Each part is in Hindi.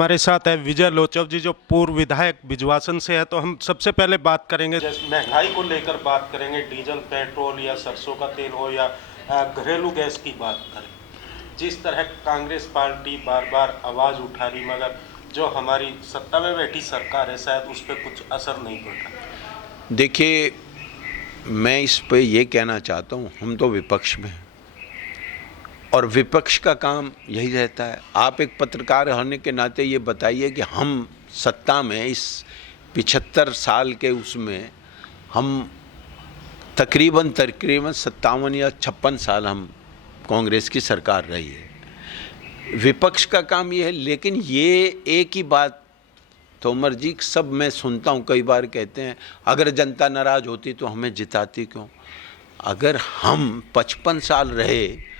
हमारे साथ है विजय लोचव जी, जो पूर्व विधायक बिजवासन से है। तो हम सबसे पहले बात करेंगे, जैसे महंगाई को लेकर बात करेंगे, डीजल पेट्रोल या सरसों का तेल हो या घरेलू गैस की बात करें। जिस तरह कांग्रेस पार्टी बार बार आवाज़ उठा रही, मगर जो हमारी सत्ता में बैठी सरकार है शायद उस पर कुछ असर नहीं पड़ रहा। देखिए, मैं इस पे ये कहना चाहता हूँ, हम तो विपक्ष में हैं और विपक्ष का काम यही रहता है। आप एक पत्रकार होने के नाते ये बताइए कि हम सत्ता में इस 75 साल के उसमें हम तकरीबन 57 या 56 साल हम कांग्रेस की सरकार रही है। विपक्ष का काम ये है, लेकिन ये एक ही बात तोमर जी सब मैं सुनता हूँ, कई बार कहते हैं अगर जनता नाराज़ होती तो हमें जिताती क्यों। अगर हम 55 साल रहे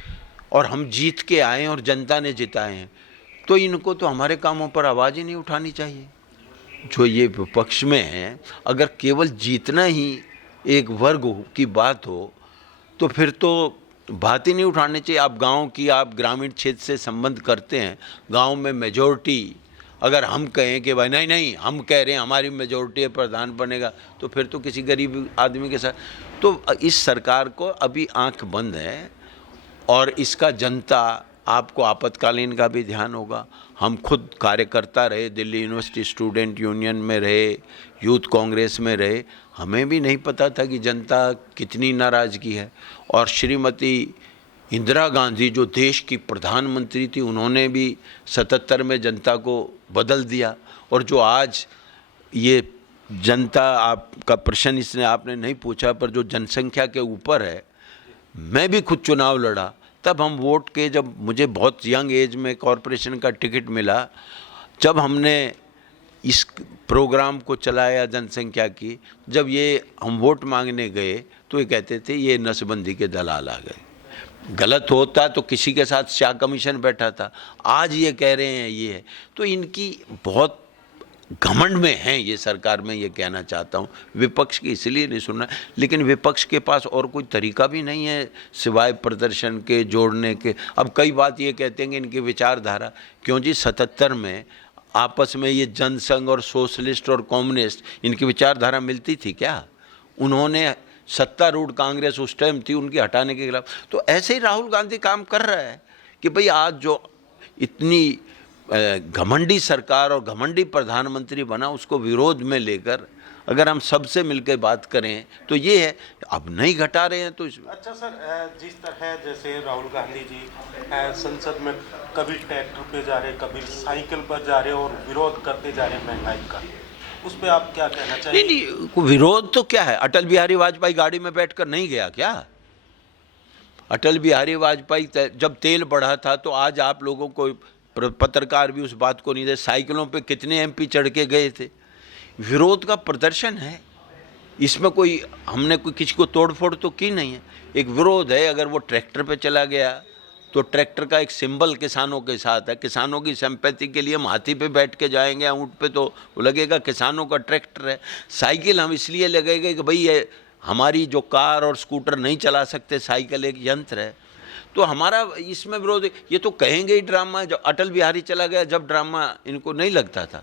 और हम जीत के आए और जनता ने जिताए हैं, तो इनको तो हमारे कामों पर आवाज़ ही नहीं उठानी चाहिए। जो ये विपक्ष में हैं, अगर केवल जीतना ही एक वर्ग की बात हो तो फिर तो बात ही नहीं उठानी चाहिए। आप गांव की, आप ग्रामीण क्षेत्र से संबंध करते हैं, गांव में मेजॉरिटी अगर हम कहें कि भाई नहीं नहीं हम कह रहे हैं हमारी मेजॉरिटी प्रधान बनेगा, तो फिर तो किसी गरीब आदमी के साथ। तो इस सरकार को अभी आंख बंद है और इसका जनता, आपको आपातकालीन का भी ध्यान होगा। हम खुद कार्यकर्ता रहे, दिल्ली यूनिवर्सिटी स्टूडेंट यूनियन में रहे, यूथ कांग्रेस में रहे, हमें भी नहीं पता था कि जनता कितनी नाराज़गी है। और श्रीमती इंदिरा गांधी जो देश की प्रधानमंत्री थी, उन्होंने भी 77 में जनता को बदल दिया। और जो आज ये जनता, आपका प्रश्न इसने आपने नहीं पूछा, पर जो जनसंख्या के ऊपर है, मैं भी खुद चुनाव लड़ा, तब हम वोट के, जब मुझे बहुत यंग एज में कॉरपोरेशन का टिकट मिला, जब हमने इस प्रोग्राम को चलाया जनसंख्या की, जब ये हम वोट मांगने गए तो ये कहते थे ये नसबंदी के दलाल आ गए। गलत होता तो किसी के साथ शाह कमीशन बैठा था, आज ये कह रहे हैं ये है। तो इनकी बहुत घमंड में हैं ये सरकार में, ये कहना चाहता हूँ। विपक्ष की इसलिए नहीं सुनना, लेकिन विपक्ष के पास और कोई तरीका भी नहीं है सिवाय प्रदर्शन के, जोड़ने के। अब कई बात ये कहते हैं कि इनकी विचारधारा, क्यों जी 77 में आपस में ये जनसंघ और सोशलिस्ट और कम्युनिस्ट, इनकी विचारधारा मिलती थी क्या? उन्होंने सत्तारूढ़ कांग्रेस उस टाइम थी, उनकी हटाने के खिलाफ। तो ऐसे ही राहुल गांधी काम कर रहा है कि भाई आज जो इतनी घमंडी सरकार और घमंडी प्रधानमंत्री बना, उसको विरोध में लेकर अगर हम सबसे मिलकर बात करें तो ये है, अब नहीं घटा रहे हैं तो अच्छा सर, जिस तरह जैसे राहुल गांधी जी संसद में कभी ट्रैक्टर पे जा रहे, कभी साइकिल पर जा रहे और विरोध करते जा रहे महंगाई का, उस पर आप क्या कहना चाहिए? नहीं, विरोध तो क्या है, अटल बिहारी वाजपेयी गाड़ी में बैठकर नहीं गया क्या? अटल बिहारी वाजपेयी जब तेल बढ़ा था तो आज आप लोगों को पत्रकार भी उस बात को नहीं दे, साइकिलों पे कितने एमपी चढ़ के गए थे। विरोध का प्रदर्शन है, इसमें कोई हमने कोई किसी को तोड़फोड़ तो की नहीं है। एक विरोध है, अगर वो ट्रैक्टर पे चला गया तो ट्रैक्टर का एक सिंबल किसानों के साथ है, किसानों की सिंपैथी के लिए हम हाथी पे बैठ के जाएंगे, ऊँट पे तो वो लगेगा किसानों का ट्रैक्टर है। साइकिल हम इसलिए लगेगा कि भाई ये हमारी जो कार और स्कूटर नहीं चला सकते, साइकिल एक यंत्र है। तो हमारा इसमें विरोध, ये तो कहेंगे ही ड्रामा। जब अटल बिहारी चला गया, जब ड्रामा इनको नहीं लगता था,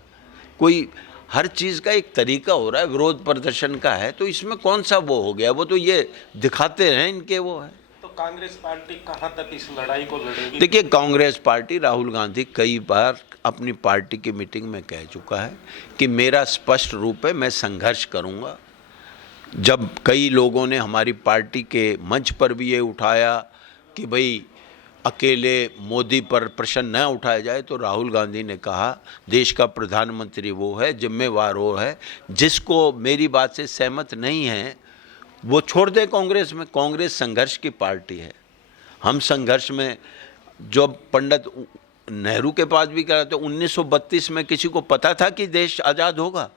कोई हर चीज़ का एक तरीका हो रहा है, विरोध प्रदर्शन का है, तो इसमें कौन सा वो हो गया? वो तो ये दिखाते हैं इनके वो है। तो कांग्रेस पार्टी कहाँ तक इस लड़ाई को लड़ेगी? देखिए, कांग्रेस पार्टी, राहुल गांधी कई बार अपनी पार्टी की मीटिंग में कह चुका है कि मेरा स्पष्ट रूप है, मैं संघर्ष करूँगा। जब कई लोगों ने हमारी पार्टी के मंच पर भी ये उठाया कि भाई अकेले मोदी पर प्रश्न न उठाया जाए, तो राहुल गांधी ने कहा देश का प्रधानमंत्री वो है, जिम्मेवार वो है, जिसको मेरी बात से सहमत नहीं है वो छोड़ दे कांग्रेस में। कांग्रेस संघर्ष की पार्टी है, हम संघर्ष में। जब पंडित नेहरू के पास भी कहा था 1932 में किसी को पता था कि देश आज़ाद होगा?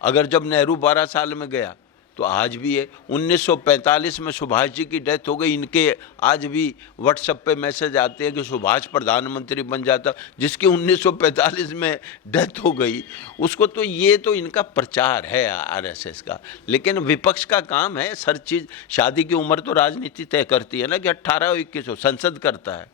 अगर जब नेहरू 12 साल में गया तो आज भी है। 1945 में सुभाष जी की डेथ हो गई, इनके आज भी व्हाट्सएप पे मैसेज आते हैं कि सुभाष प्रधानमंत्री बन जाता, जिसकी 1945 में डेथ हो गई उसको। तो ये तो इनका प्रचार है आरएसएस का। लेकिन विपक्ष का काम है हर चीज़। शादी की उम्र तो राजनीति तय करती है ना, कि 18 और 21 हो, संसद करता है।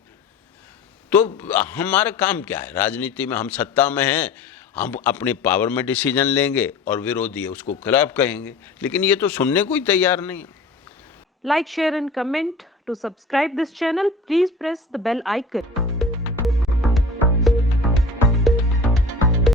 तो हमारा काम क्या है? राजनीति में हम सत्ता में हैं, हम अपने पावर में डिसीजन लेंगे और विरोधी उसको खिलाफ कहेंगे, लेकिन ये तो सुनने को ही तैयार नहीं है। Like, share and comment. To subscribe this channel, please press the bell icon.